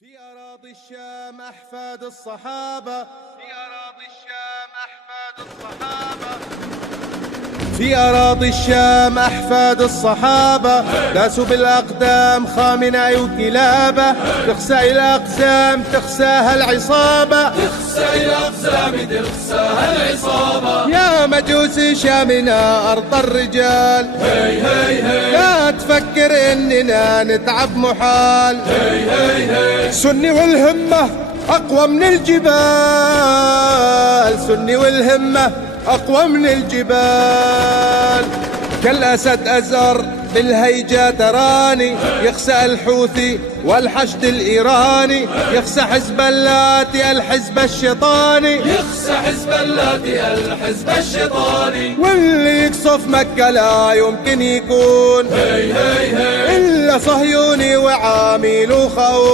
في أراضي الشام أحفاد الصحابة، في أراضي الشام أحفاد الصحابة، في أراضي الشام أحفاد الصحابة، داسوا بالأقدام خامنة وكلابة، تخسى الأقسام تخساها العصابة، تخسى الأقسام تخساها العصابة. يا مجوس شامنا أرض الرجال، هي هي هي لا تفكر إننا نتعب محال، هي هي هي سني والهمة أقوى من الجبال، سني والهمة أقوى من الجبال، كالأسد أزر بالهيجة تراني، يخسى الحوثي والحشد الإيراني، يخسى حزب اللاتي الحزب الشيطاني، يخسى حزب اللاتي الحزب الشيطاني، واللي يقصف مكة لا يمكن يكون هي هي هي إلا صهيوني وعامل وخون.